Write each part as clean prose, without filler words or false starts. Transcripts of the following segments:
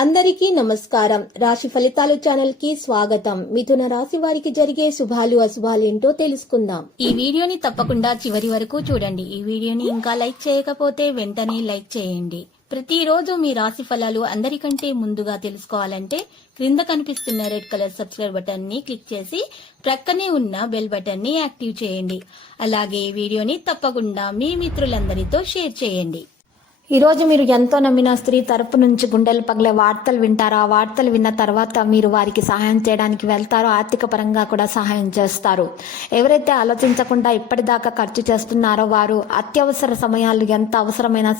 అందరికీ నమస్కారం. రాశి ఫలితాలు ఛానల్ కి స్వాగతం. మిథున రాశి వారికి జరిగే శుభాలు అశుభాలు ఏంటో తెలుసుకుందాం. ఈ వీడియోని తప్పకుండా చివరి వరకు చూడండి. ఈ వీడియోని ఇంకా లైక్ చేయకపోతే వెంటనే లైక్ చేయండి. ప్రతిరోజు మీ రాశి ఫలాలు అందరికంటే ముందుగా తెలుసుకోవాలంటే క్రింద కనిపిస్తున్న రెడ్ కలర్ సబ్స్క్రైబ్ బటన్ ని క్లిక్ చేసి ప్రక్కనే ఉన్న బెల్ బటన్ ని యాక్టివ్ చేయండి. అలాగే ఈ వీడియోని తప్పకుండా మీ మిత్రులందరితో షేర్ చేయండి. ఈ రోజు మీరు ఎంతో నమ్మిన స్త్రీ తరపు నుంచి గుండెలు పగిలే వార్తలు వింటారు. ఆ వార్తలు విన్న తర్వాత మీరు వారికి సహాయం చేయడానికి వెళ్తారు. ఆర్థిక పరంగా కూడా సహాయం చేస్తారు. ఎవరైతే ఆలోచించకుండా ఇప్పటిదాకా ఖర్చు చేస్తున్నారో వారు అత్యవసర సమయాలు ఎంత అవసరమైనా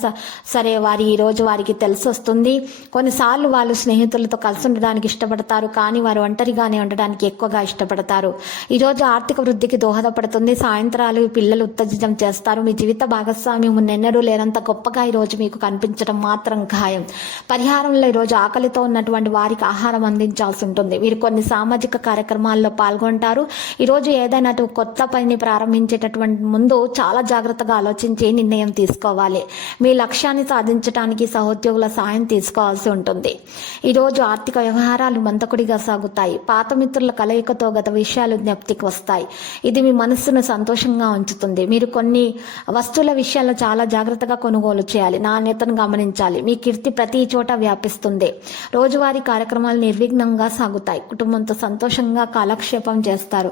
సరే ఈ రోజు వారికి తెలిసి వస్తుంది. కొన్నిసార్లు వాళ్ళు స్నేహితులతో కలిసి ఉండడానికి ఇష్టపడతారు, కానీ వారు ఒంటరిగానే ఉండడానికి ఎక్కువగా ఇష్టపడతారు. ఈ రోజు ఆర్థిక వృద్ధికి దోహదపడుతుంది. సాయంత్రాలు పిల్లలు ఉత్తేజితం చేస్తారు. మీ జీవిత భాగస్వామి మున్నెన్నడూ లేనంత గొప్పగా ఈ రోజు మీకు కనిపించడం మాత్రం ఖాయం. పరిహారంలో ఈరోజు ఆకలితో ఉన్నటువంటి వారికి ఆహారం అందించాల్సి ఉంటుంది. మీరు కొన్ని సామాజిక కార్యక్రమాల్లో పాల్గొంటారు. ఈరోజు ఏదైనా కొత్త పనిని ప్రారంభించేటటువంటి ముందు చాలా జాగ్రత్తగా ఆలోచించి నిర్ణయం తీసుకోవాలి. మీ లక్ష్యాన్ని సాధించడానికి సహోద్యోగుల సహాయం తీసుకోవాల్సి ఉంటుంది. ఈరోజు ఆర్థిక వ్యవహారాలు మంతకుడిగా సాగుతాయి. పాత మిత్రుల కలయికతో గత విషయాలు జ్ఞప్తికి వస్తాయి. ఇది మీ మనస్సును సంతోషంగా ఉంచుతుంది. మీరు కొన్ని వస్తువుల విషయాల్లో చాలా జాగ్రత్తగా కొనుగోలు చేయాలి. నాణ్యతను గమనించాలి. మీ కీర్తి ప్రతి చోట వ్యాపిస్తుంది. రోజువారీ కార్యక్రమాలు నిర్విఘ్నంగా సాగుతాయి. కుటుంబంతో సంతోషంగా కాలక్షేపం చేస్తారు.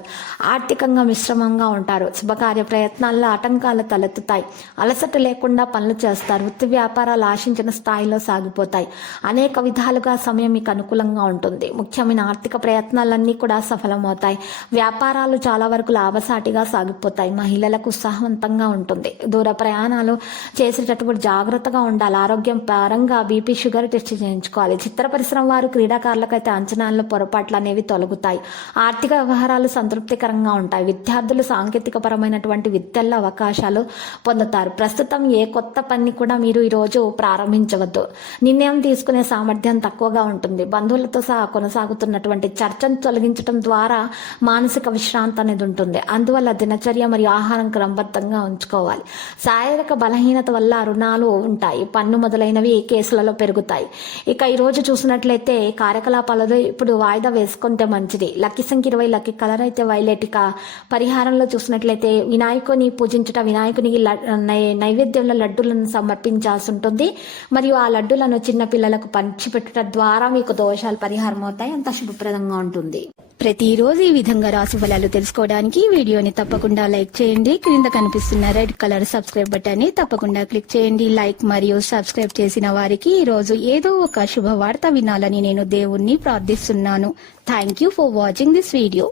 ఆర్థికంగా మిశ్రమంగా ఉంటారు. శుభకార్య ప్రయత్నాల్లో ఆటంకాలు తలెత్తుతాయి. అలసట లేకుండా పనులు చేస్తారు. వృత్తి వ్యాపారాలు ఆశించిన స్థాయిలో సాగిపోతాయి. అనేక విధాలుగా సమయం మీకు అనుకూలంగా ఉంటుంది. ముఖ్యమైన ఆర్థిక ప్రయత్నాలన్నీ కూడా సఫలమవుతాయి. వ్యాపారాలు చాలా వరకు లాభసాటిగా సాగిపోతాయి. మహిళలకు ఉత్సాహవంతంగా ఉంటుంది. దూర ప్రయాణాలు చేసేటప్పుడు జాగ్రత్తగా ఉండాలి. ఆరోగ్యం పరంగా బీపీ షుగర్ టెస్ట్ చేయించుకోవాలి. చిత్ర పరిశ్రమ వారు క్రీడాకారులకైతే అంచనాల్లో పొరపాట్లు అనేవి తొలగుతాయి. ఆర్థిక వ్యవహారాలు సంతృప్తికరంగా ఉంటాయి. విద్యార్థులు సాంకేతిక పరమైనటువంటి విద్యల్లో అవకాశాలు పొందుతారు. ప్రస్తుతం ఏ కొత్త పని కూడా మీరు ఈరోజు ప్రారంభించవద్దు. నిర్ణయం తీసుకునే సామర్థ్యం తక్కువగా ఉంటుంది. బంధువులతో సహా కొనసాగుతున్నటువంటి చర్చను తొలగించడం ద్వారా మానసిక విశ్రాంతి అనేది ఉంటుంది. అందువల్ల దినచర్య మరియు ఆహారం క్రమబద్ధంగా ఉంచుకోవాలి. శారీరక బలహీనత వల్ల రుణాలు ఉంటాయి. పన్ను మొదలైనవి కేసులలో పెరుగుతాయి. ఇక ఈ రోజు చూసినట్లయితే కార్యకలాపాలలో ఇప్పుడు వాయిదా వేసుకుంటే మంచిది. లక్కీ సంఖ్య 20, లక్కీ కలర్ అయితే వైలెట్. ఇక పరిహారంలో చూసినట్లయితే వినాయకుని పూజించుట, వినాయకునికి నైవేద్యంలో లడ్డూలను సమర్పించాల్సి ఉంటుంది. మరియు ఆ లడ్డూలను చిన్న పిల్లలకు పంచిపెట్టడం ద్వారా మీకు దోషాలు పరిహారం అవుతాయి. అంత శుభప్రదంగా ఉంటుంది. ప్రతిరోజు ఈ విధంగా రాశి ఫలాలు తెలుసుకోవడానికి వీడియోని తప్పకుండా లైక్ చేయండి. క్రింద కనిపిస్తున్న రెడ్ కలర్ సబ్స్క్రైబ్ బటన్ ని తప్పకుండా క్లిక్ చేయండి. లైక్ మరియు సబ్స్క్రైబ్ చేసిన వారికి ఈ రోజు ఏదో ఒక శుభవార్త వినాలని నేను దేవుణ్ణి ప్రార్థిస్తున్నాను. Thank you for watching this video.